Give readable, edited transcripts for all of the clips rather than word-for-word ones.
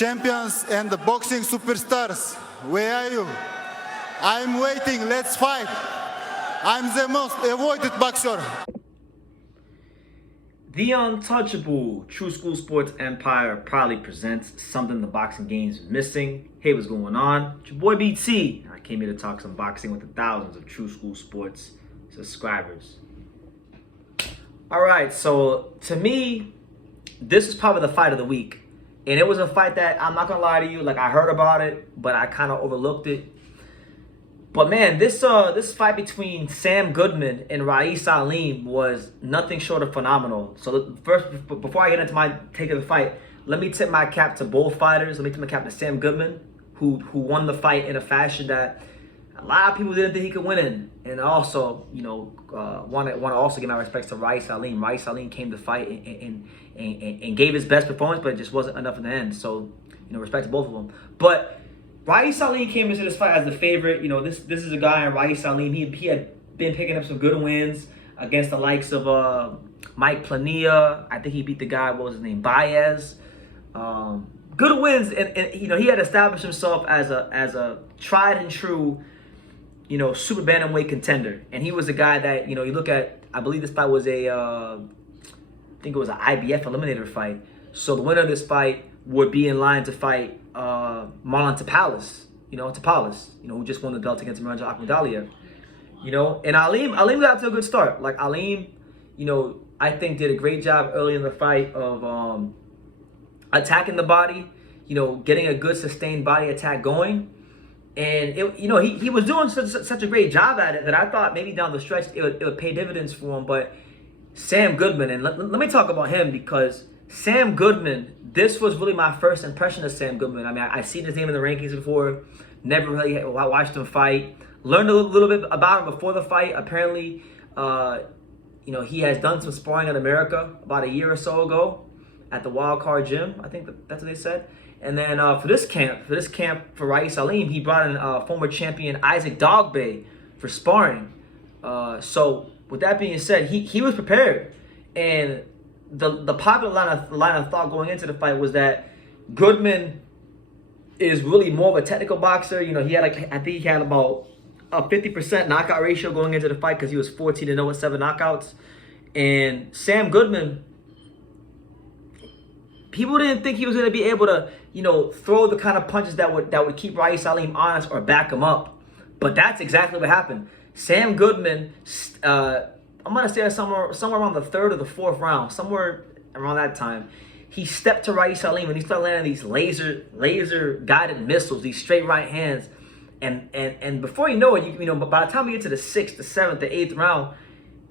champions and the boxing superstars, where are you? I'm waiting, let's fight. I'm the most avoided boxer. The untouchable True School Sports Empire proudly presents something the boxing game is missing. Hey, what's going on? It's your boy BT. I came here to talk some boxing with the thousands of True School Sports subscribers. All right, so to me, this is probably the fight of the week. And it was a fight that, I'm not gonna lie to you, like I heard about it, but I kind of overlooked it. But man, this fight between Sam Goodman and Aleem was nothing short of phenomenal. So first, before I get into my take of the fight, let me tip my cap to both fighters. Let me tip my cap to Sam Goodman, who won the fight in a fashion that a lot of people didn't think he could win in. And also, you know, want to also give my respects to Aleem. Aleem came to fight and gave his best performance, but it just wasn't enough in the end. So, you know, respect to both of them. But Aleem came into this fight as the favorite. You know, this is a guy in Aleem. He had been picking up some good wins against the likes of Mike Plania. I think he beat the guy, what was his name, Baez. Good wins, and you know, he had established himself as a tried and true, you know, super bantamweight contender. And he was a guy that, you know, you look at, I believe this fight was I think it was an IBF eliminator fight. So the winner of this fight would be in line to fight Marlon Tapales, who just won the belt against Miranda Akmadalia. You know, and Aleem got to a good start. Like Aleem, you know, I think did a great job early in the fight of attacking the body, you know, getting a good sustained body attack going. And he was doing such a great job at it that I thought maybe down the stretch it would pay dividends for him. But Sam Goodman, and let me talk about him, because Sam Goodman, this was really my first impression of Sam Goodman. I mean, I've seen his name in the rankings before, never really watched him fight. Learned a little bit about him before the fight. Apparently, you know, he has done some sparring in America about a year or so ago at the Wild Card Gym. I think that's what they said. And then for this camp for Aleem, he brought in former champion Isaac Dogbe for sparring. So with that being said, he was prepared. And the popular line of thought going into the fight was that Goodman is really more of a technical boxer. You know, he had I think he had about a 50% knockout ratio going into the fight because he was 14-0 with 7 knockouts. And Sam Goodman, people didn't think he was going to be able to, you know, throw the kind of punches that would keep Aleem honest or back him up. But that's exactly what happened. Sam Goodman, I'm going to say somewhere around the 3rd or the 4th round, somewhere around that time, he stepped to Aleem and he started landing these laser guided missiles, these straight right hands. And before you know it, you know, by the time we get to the 6th, the 7th, the 8th round,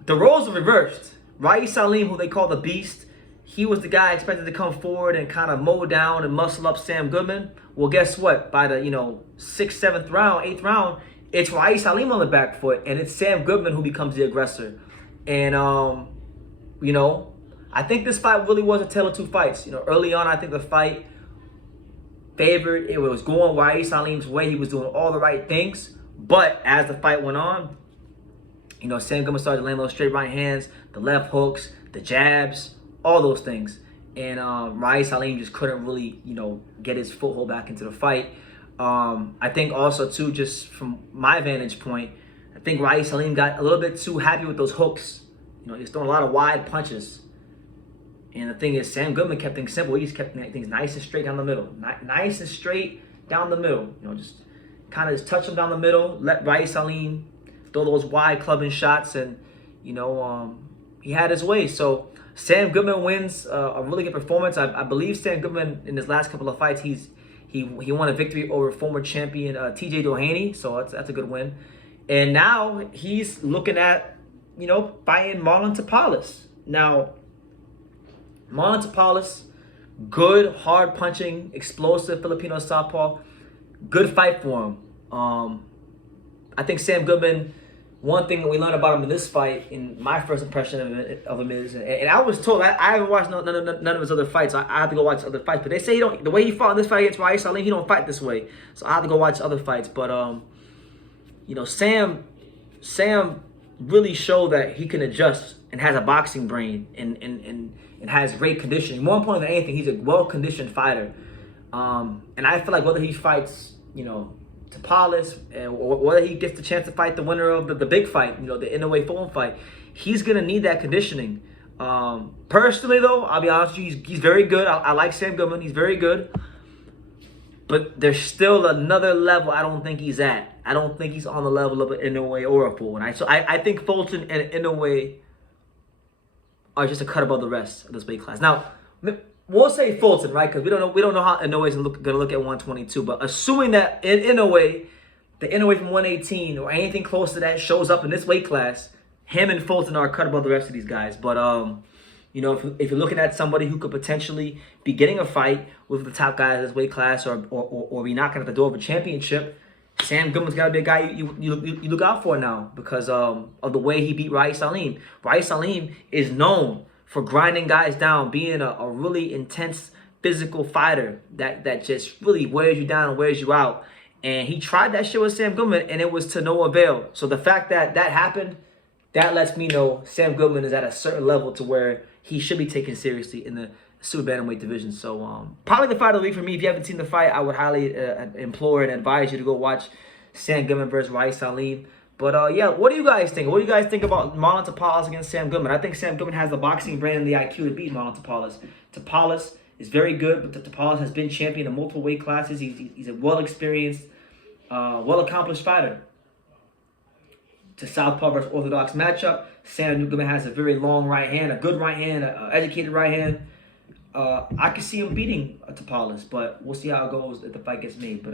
the roles are reversed. Aleem, who they call the Beast, he was the guy expected to come forward and kind of mow down and muscle up Sam Goodman. Well, guess what? By the, you know, 6th, 7th round, 8th round, it's Aleem on the back foot, and it's Sam Goodman who becomes the aggressor. And, you know, I think this fight really was a tale of two fights. You know, early on, I think the fight favored. It was going Aleem's way. He was doing all the right things. But as the fight went on, you know, Sam Goodman started to land those straight right hands, the left hooks, the jabs, all those things. And Aleem just couldn't really, you know, get his foothold back into the fight. I think also, too, just from my vantage point, I think Aleem got a little bit too happy with those hooks. You know, he was throwing a lot of wide punches. And the thing is, Sam Goodman kept things simple. He just kept things nice and straight down the middle. Nice and straight down the middle. You know, just kind of just touch him down the middle. Let Aleem throw those wide clubbing shots. And, you know, he had his way. So Sam Goodman wins a really good performance. I believe Sam Goodman, in his last couple of fights, he won a victory over former champion TJ Doheny. So that's a good win. And now he's looking at, you know, fighting Marlon Tapales. Now, Marlon Tapales, good, hard-punching, explosive Filipino southpaw. Good fight for him. I think Sam Goodman, one thing that we learned about him in this fight, in my first impression of him is, and I was told, I haven't watched none of his other fights. I have to go watch other fights. But they say the way he fought in this fight against Aleem, he don't fight this way. So I have to go watch other fights. But, you know, Sam really showed that he can adjust and has a boxing brain and has great conditioning. More important than anything, he's a well-conditioned fighter. And I feel like whether he fights, Tapales, or whether he gets the chance to fight the winner of the big fight, the Inoue Fulton fight, he's gonna need that conditioning. Personally, though, I'll be honest with you, he's very good. I like Sam Goodman. He's very good. But there's still another level I don't think he's at. I don't think he's on the level of an Inoue or a Fulton. So I think Fulton and Inoue are just a cut above the rest of this weight class. Now, we'll say Fulton, right? Because we don't know how Inoue's gonna look at 122. But assuming that in Inoue, the Inoue from 118 or anything close to that shows up in this weight class, him and Fulton are a cut above the rest of these guys. But if you're looking at somebody who could potentially be getting a fight with the top guys in this weight class, or be knocking at the door of a championship, Sam Goodman's got to be a guy you look out for now because of the way he beat Aleem. Aleem is known for grinding guys down, being a really intense physical fighter that just really wears you down and wears you out. And he tried that shit with Sam Goodman, and it was to no avail. So the fact that happened, that lets me know Sam Goodman is at a certain level to where he should be taken seriously in the super bantamweight division. So probably the fight of the week for me. If you haven't seen the fight, I would highly implore and advise you to go watch Sam Goodman versus Aleem. But yeah, what do you guys think? What do you guys think about Marlon Tapales against Sam Goodman? I think Sam Goodman has the boxing brain and the IQ to beat Marlon Tapales. Tapales is very good, but Tapales has been champion in multiple weight classes. He's a well-experienced, well-accomplished fighter. To Southpaw versus Orthodox matchup, Sam Goodman has a very long right hand, a good right hand, an educated right hand. I can see him beating Tapales, but we'll see how it goes if the fight gets made. But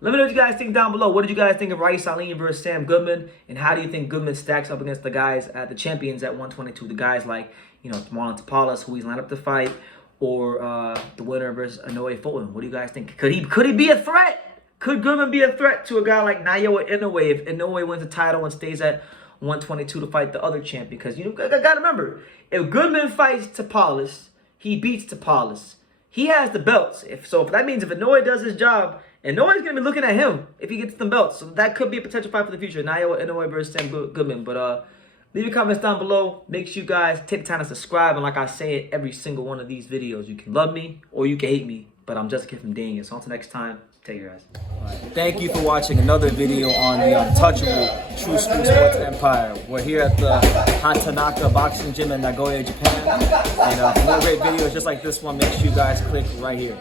let me know what you guys think down below. What did you guys think of Aleem versus Sam Goodman, and how do you think Goodman stacks up against the guys at the champions at 122? The guys like Marlon Tapales, who he's lined up to fight, or the winner versus Inoue Fulton. What do you guys think? Could he be a threat? Could Goodman be a threat to a guy like Naoya Inoue if Inoue wins the title and stays at 122 to fight the other champ? Because I gotta remember, if Goodman fights Tapales, he beats Tapales. He has the belts. If that means if Inoue does his job, Inoue's gonna be looking at him if he gets the belts. So that could be a potential fight for the future. Naoya Inoue versus Sam Goodman. But leave your comments down below. Make sure you guys take the time to subscribe. And like I say in every single one of these videos, you can love me or you can hate me. But I'm just a kid from Daniel. So until next time, take care, guys. Thank you for watching another video on the untouchable True School Sports Empire. We're here at the Hatanaka Boxing Gym in Nagoya, Japan. And for more great videos just like this one, make sure you guys click right here.